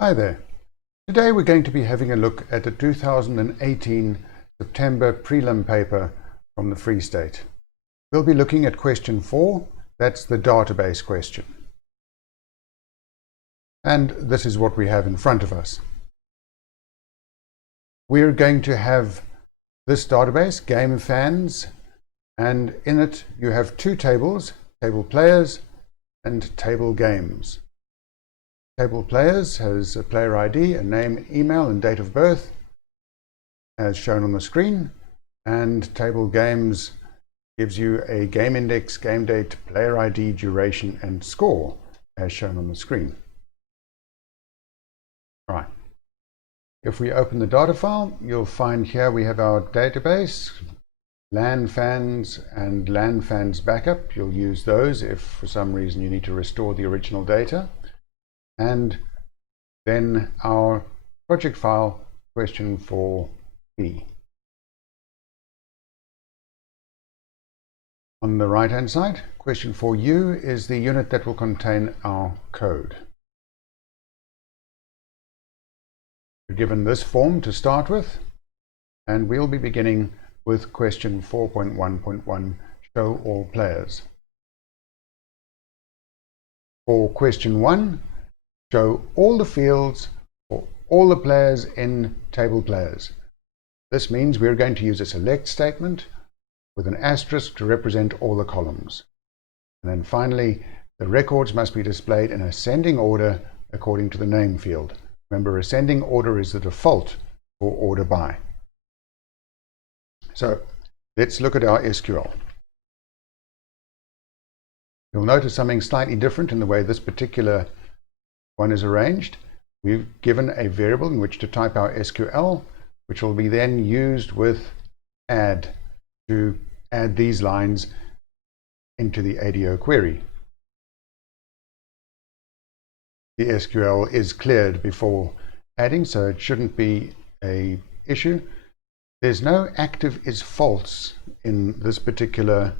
Hi there. Today we're going to be having a look at the 2018 September Prelim paper from the Free State. We'll be looking at question 4, that's the database question. And this is what we have in front of us. We're going to have this database, Game Fans, and in it you have two tables, Table Players and Table Games. Table Players has a player ID, a name, email, and date of birth, as shown on the screen. And Table Games gives you a game index, game date, player ID, duration, and score, as shown on the screen. All right. If we open the data file, you'll find here we have our database, LAN fans and LAN fans backup. You'll use those if for some reason you need to restore the original data. And then our project file, question 4b. On the right hand side, question 4u is the unit that will contain our code. We're given this form to start with, and we'll be beginning with question 4.1.1, show all players. For question 1, show all the fields for all the players in Table Players. This means we're going to use a select statement with an asterisk to represent all the columns. And then finally, the records must be displayed in ascending order according to the name field. Remember, ascending order is the default for order by. So let's look at our SQL. You'll notice something slightly different in the way this particular one is arranged. We've given a variable in which to type our SQL, which will be then used with add to add these lines into the ADO query. The SQL is cleared before adding, so it shouldn't be an issue. There's no active is false in this particular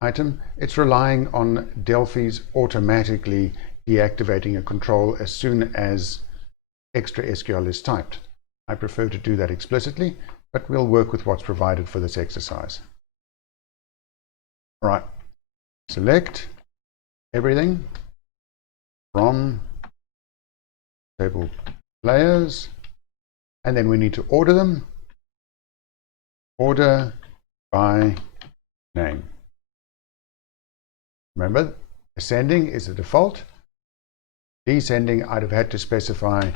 item. It's relying on Delphi's automatically deactivating a control as soon as extra SQL is typed. I prefer to do that explicitly, but we'll work with what's provided for this exercise. All right, select everything from Table Players, and then we need to order them. Order by name. Remember, ascending is the default. Descending, I'd have had to specify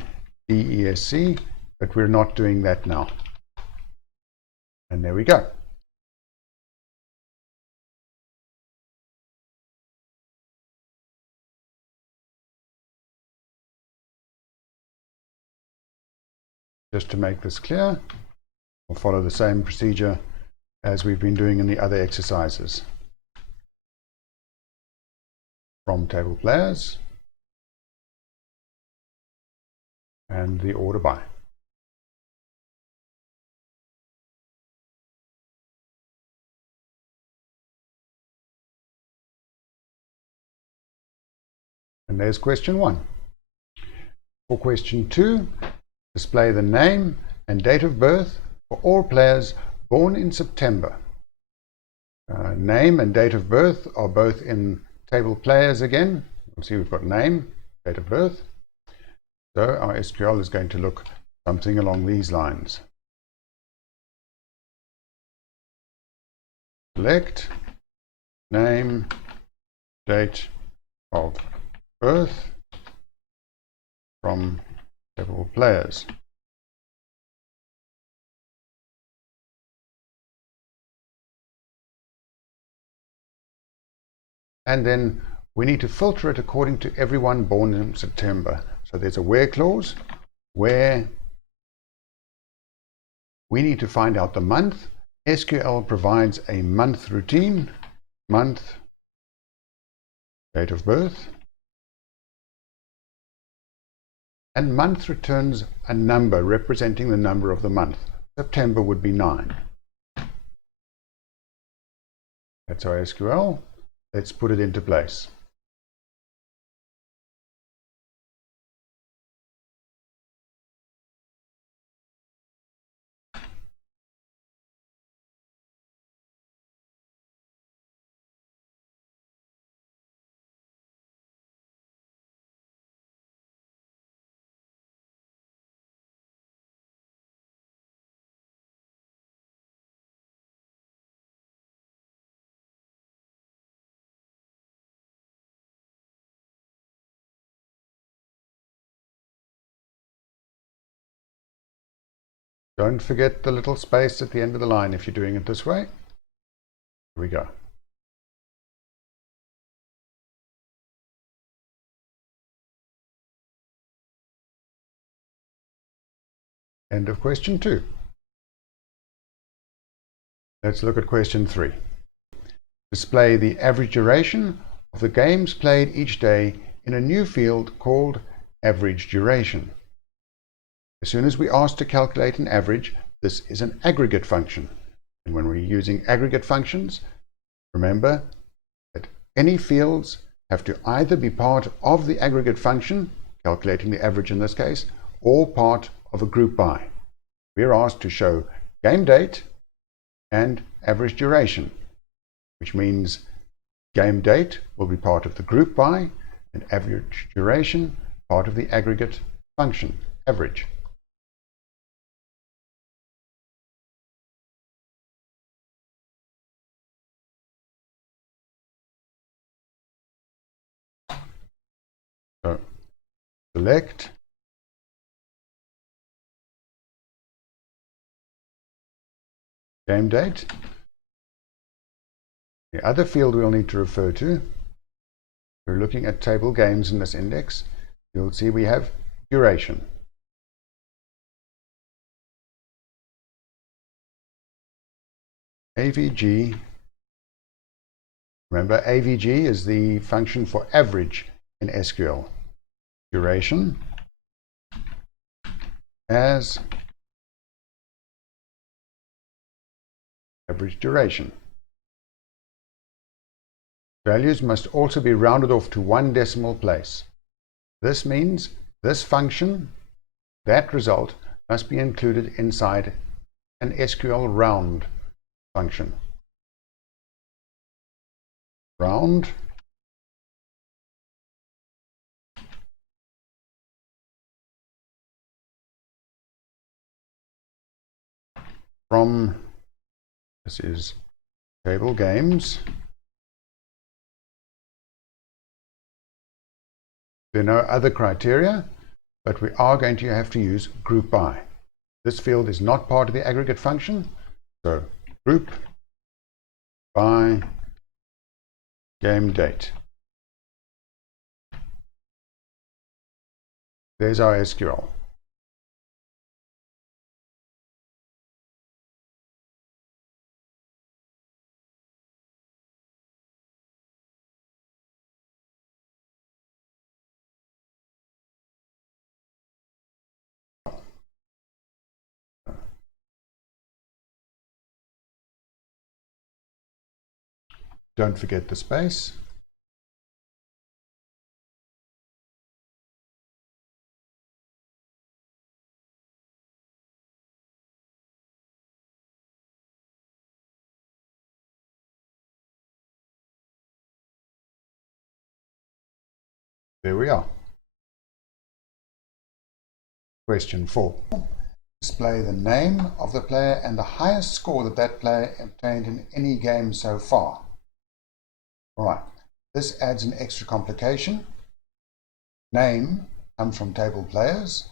DESC, but we're not doing that now. And there we go. Just to make this clear, we'll follow the same procedure as we've been doing in the other exercises. From Table Players, and the order by. And there's question 1. For question 2, display the name and date of birth for all players born in September. Name and date of birth are both in Table Players again. You'll see we've got name, date of birth. So our SQL is going to look something along these lines. Select name, date of birth from Table Players. And then we need to filter it according to everyone born in September. So there's a where clause where we need to find out the month. SQL provides a month routine, month, date of birth, and month returns a number representing the number of the month. September would be 9. That's our SQL. Let's put it into place. Don't forget the little space at the end of the line if you're doing it this way. Here we go. End of question 2. Let's look at question 3. Display the average duration of the games played each day in a new field called average duration. As soon as we ask to calculate an average, this is an aggregate function. And when we're using aggregate functions, remember that any fields have to either be part of the aggregate function, calculating the average in this case, or part of a group by. We're asked to show game date and average duration, which means game date will be part of the group by and average duration part of the aggregate function, average. So select game date. The other field we'll need to refer to, we're looking at table games in this index. You'll see we have duration. AVG, remember AVG is the function for average in SQL. Duration as average duration. Values must also be rounded off to 1 decimal place. This means this function, that result, must be included inside an SQL round function. Round from, this is table games. There are no other criteria, but we are going to have to use group by. This field is not part of the aggregate function, so group by game date. There's our SQL. Don't forget the space. There we are. Question 4. Display the name of the player and the highest score that that player obtained in any game so far. All right, this adds an extra complication. Name comes from table players.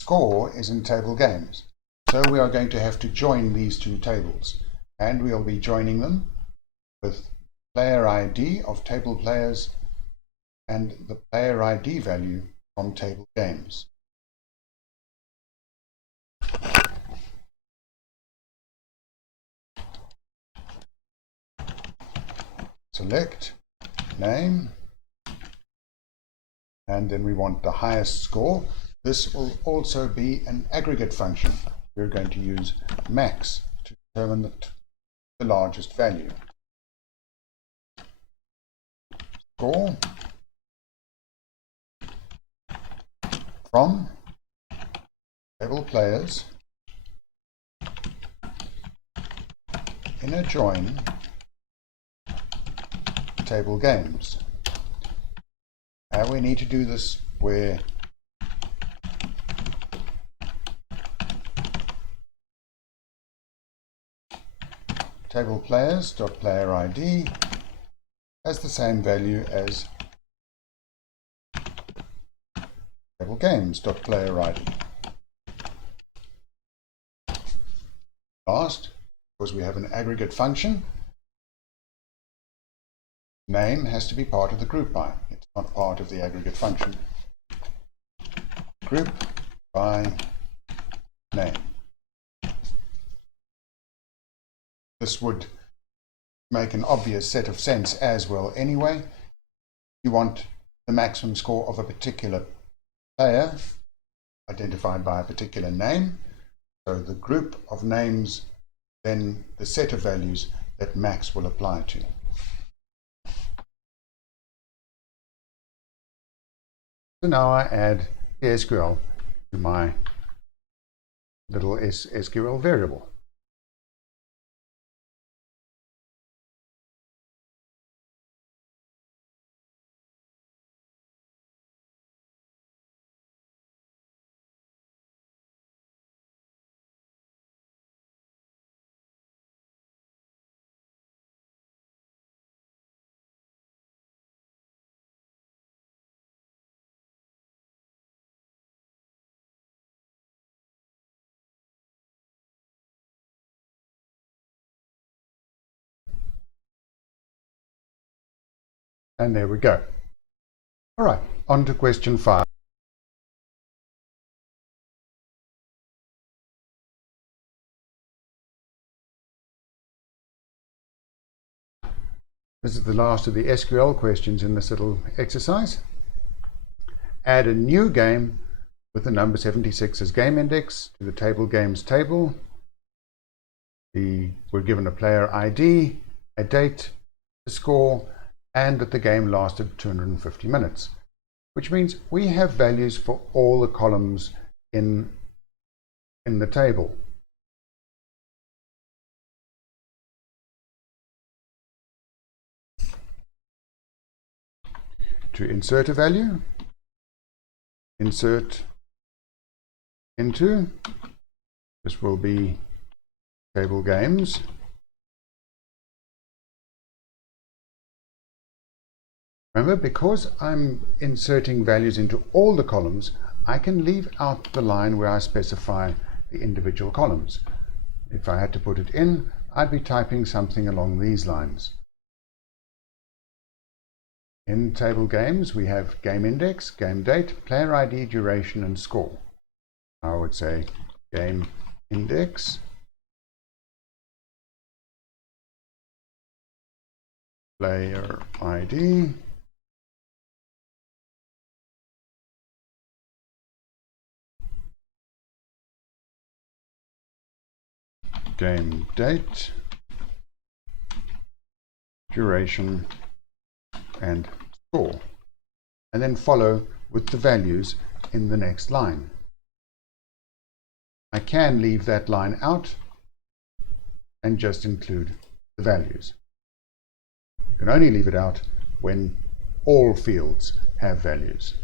Score is in table games. So we are going to have to join these two tables, and we'll be joining them with player ID of table players and the player ID value from table games. Select name, and then we want the highest score. This will also be an aggregate function. We're going to use max to determine the largest value. Score from table players in a join table games. And we need to do this where table players dot player ID has the same value as table games dot player ID. Last, because we have an aggregate function, name has to be part of the group by. It's not part of the aggregate function. Group by name. This would make an obvious set of sense as well anyway. You want the maximum score of a particular player identified by a particular name. So the group of names, then the set of values that max will apply to. So now I add the SQL to my little SQL variable. And there we go. All right, on to question 5. This is the last of the SQL questions in this little exercise. Add a new game with the number 76 as game index to the table games table. We're given a player ID, a date, a score, and that the game lasted 250 minutes, which means we have values for all the columns in the table. To insert a value, insert into, this will be table games. Remember, because I'm inserting values into all the columns, I can leave out the line where I specify the individual columns. If I had to put it in, I'd be typing something along these lines. In table games, we have game index, game date, player ID, duration, and score. I would say game index, player ID, game date, duration, and score, and then follow with the values in the next line. I can leave that line out and just include the values. You can only leave it out when all fields have values.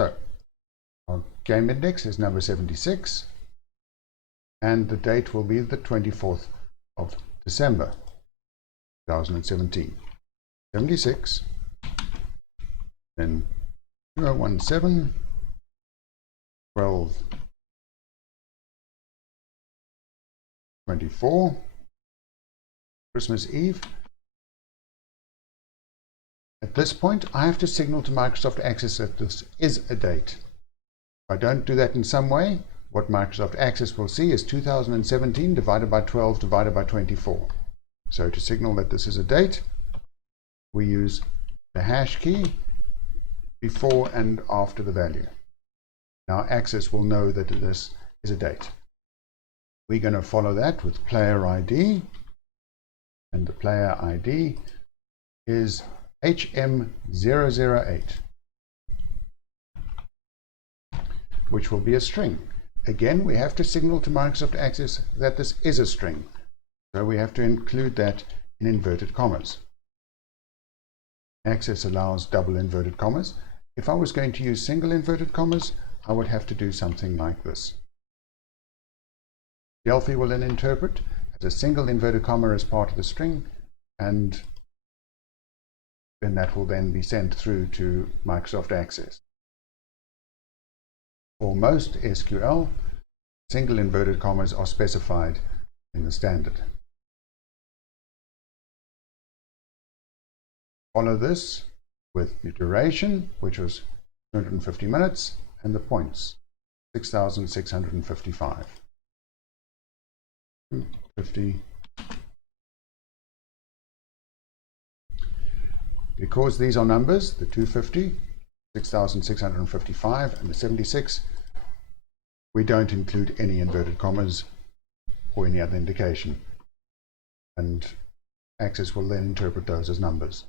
So our game index is number 76, and the date will be the 24th of December 2017. 76, then 2017, 12, 24, Christmas Eve. At this point, I have to signal to Microsoft Access that this is a date. If I don't do that in some way, what Microsoft Access will see is 2017 divided by 12 divided by 24. So to signal that this is a date, we use the hash key before and after the value. Now Access will know that this is a date. We're going to follow that with player ID, and the player ID is HM008, which will be a string. Again, we have to signal to Microsoft Access that this is a string, so we have to include that in inverted commas. Access allows double inverted commas. If I was going to use single inverted commas, I would have to do something like this. Delphi will then interpret as a single inverted comma as part of the string, and then that will then be sent through to Microsoft Access. For most SQL, single inverted commas are specified in the standard. Follow this with the duration, which was 250 minutes, and the points, 6,655. 50. Because these are numbers, the 250, 6,655, and the 76, we don't include any inverted commas or any other indication. And Access will then interpret those as numbers.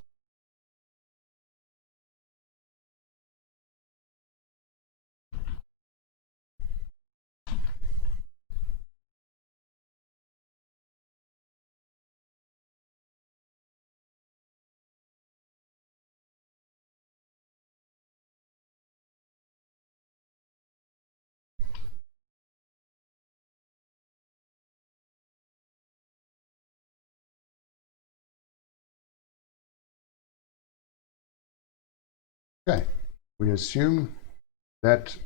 Okay, we assume that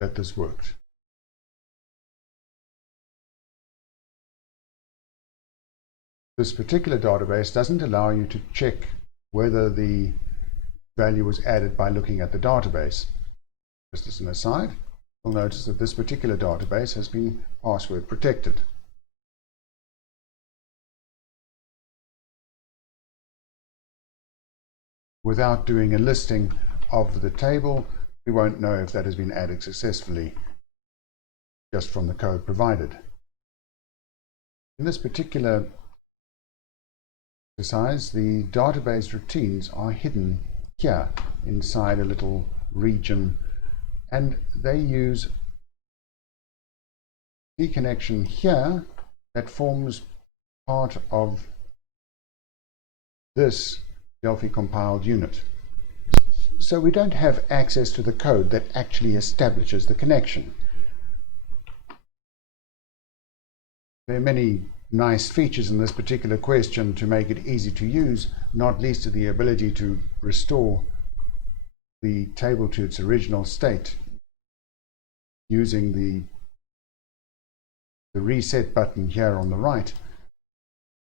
this worked. This particular database doesn't allow you to check whether the value was added by looking at the database. Just as an aside, you'll notice that this particular database has been password protected. Without doing a listing of the table, we won't know if that has been added successfully just from the code provided. In this particular exercise, the database routines are hidden here inside a little region, and they use the connection here that forms part of this Delphi compiled unit. So we don't have access to the code that actually establishes the connection. There are many nice features in this particular question to make it easy to use, not least to the ability to restore the table to its original state using the reset button here on the right.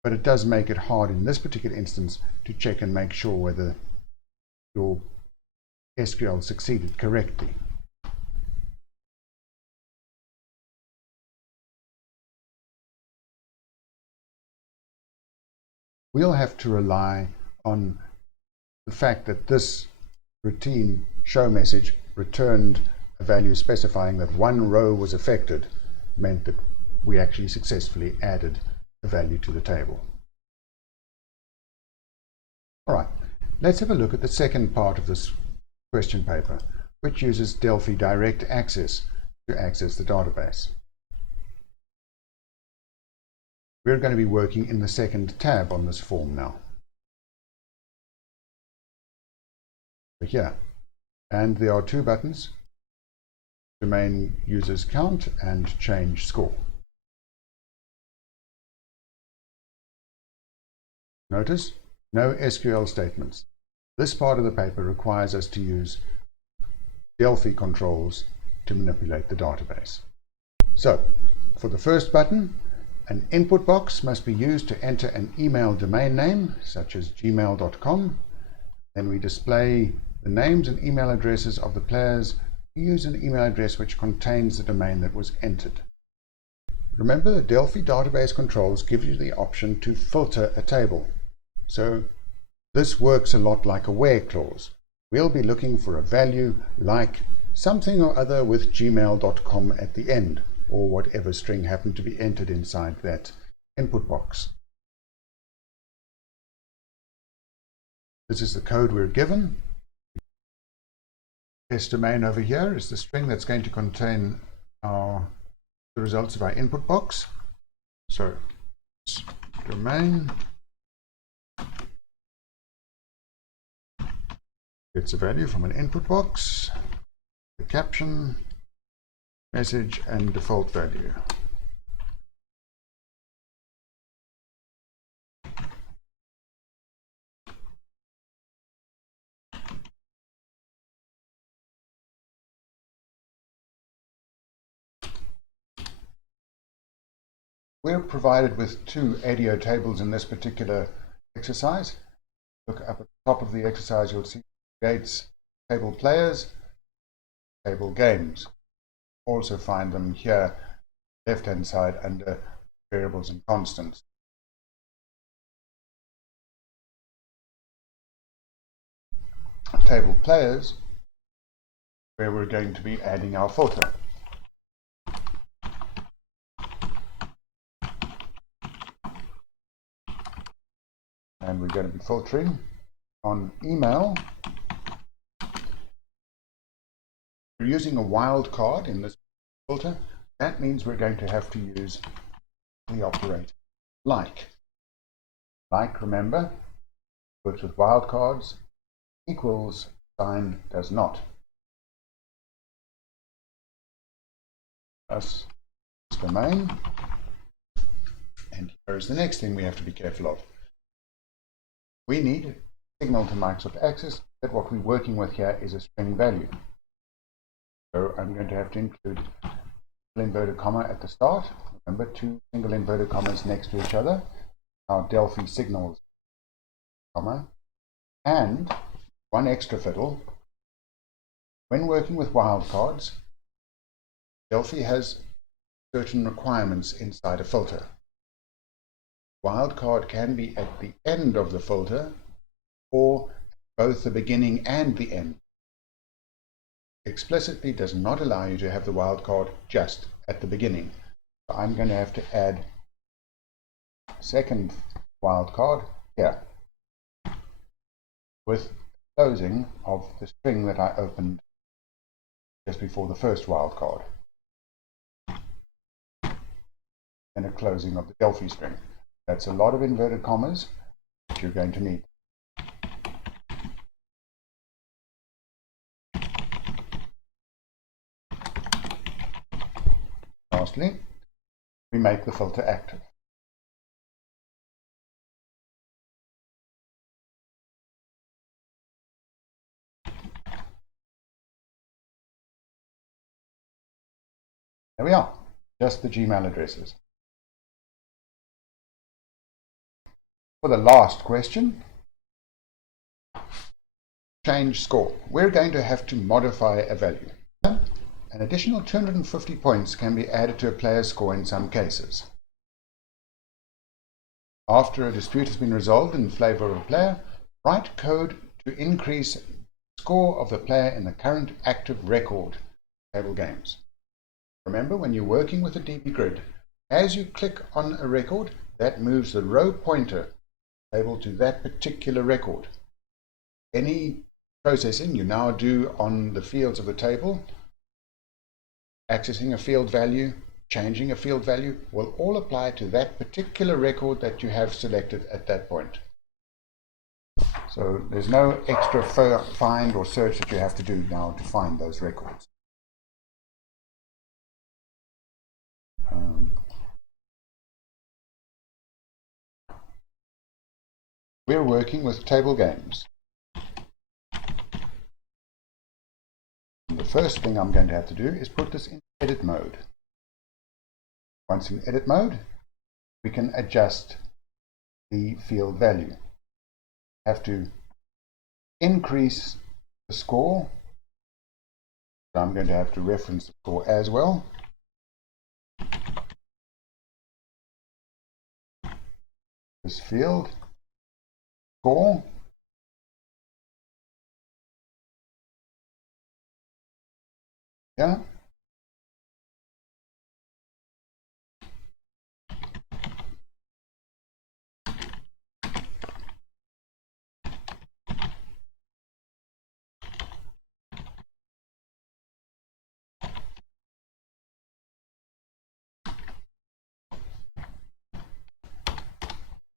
But it does make it hard in this particular instance to check and make sure whether your SQL succeeded correctly. We'll have to rely on the fact that this routine show message returned a value specifying that one row was affected, meant that we actually successfully added a value to the table. All right, let's have a look at the second part of this question paper, which uses Delphi Direct Access to access the database. We're going to be working in the second tab on this form now. Here, and there are two buttons: domain users count and change score. Notice no SQL statements. This part of the paper requires us to use Delphi controls to manipulate the database. So, for the first button, an input box must be used to enter an email domain name, such as gmail.com. Then we display the names and email addresses of the players. We use an email address which contains the domain that was entered. Remember, the Delphi database controls give you the option to filter a table. So this works a lot like a where clause. We'll be looking for a value like something or other with gmail.com at the end, or whatever string happened to be entered inside that input box. This is the code we're given. Test domain over here is the string that's going to contain the results of our input box. So domain gets a value from an input box, the caption, message, and default value. We're provided with two ADO tables in this particular exercise. Look up at the top of the exercise, you'll see gates, table players, table games. Also find them here, left-hand side, under variables and constants. Table players, where we're going to be adding our filter. And we're going to be filtering on email. We're using a wildcard in this filter. That means we're going to have to use the operator like. Like, remember, works with wildcards, equals sign does not. Plus domain. And here's the next thing we have to be careful of. We need signal to Microsoft Access that what we're working with here is a string value. So I'm going to have to include inverted comma at the start. Remember, two single inverted commas next to each other. Our Delphi signals, comma, and one extra fiddle. When working with wildcards, Delphi has certain requirements inside a filter. Wildcard can be at the end of the filter or both the beginning and the end. Explicitly does not allow you to have the wildcard just at the beginning. So I'm going to have to add a second wildcard here with closing of the string that I opened just before the first wildcard, and a closing of the Delphi string. That's a lot of inverted commas that you're going to need. Lastly, we make the filter active. There we are, just the Gmail addresses. For the last question, change score. We're going to have to modify a value. An additional 250 points can be added to a player's score in some cases. After a dispute has been resolved in favor of a player, write code to increase the score of the player in the current active record table games. Remember, when you're working with a DB grid, as you click on a record, that moves the row pointer table to that particular record. Any processing you now do on the fields of the table, accessing a field value, changing a field value, will all apply to that particular record that you have selected at that point. So there's no extra find or search that you have to do now to find those records. We're working with table games. And the first thing I'm going to have to do is put this in edit mode. Once in edit mode, we can adjust the field value. Have to increase the score. So I'm going to have to reference the score as well. This field, score. Yeah.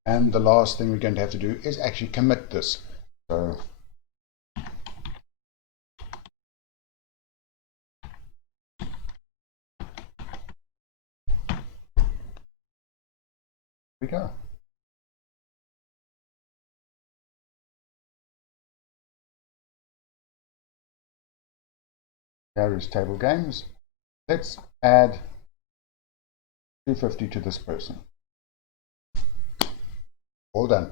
And the last thing we're going to have to do is actually commit this. So we go. Here is table games. Let's add 250 to this person. All done.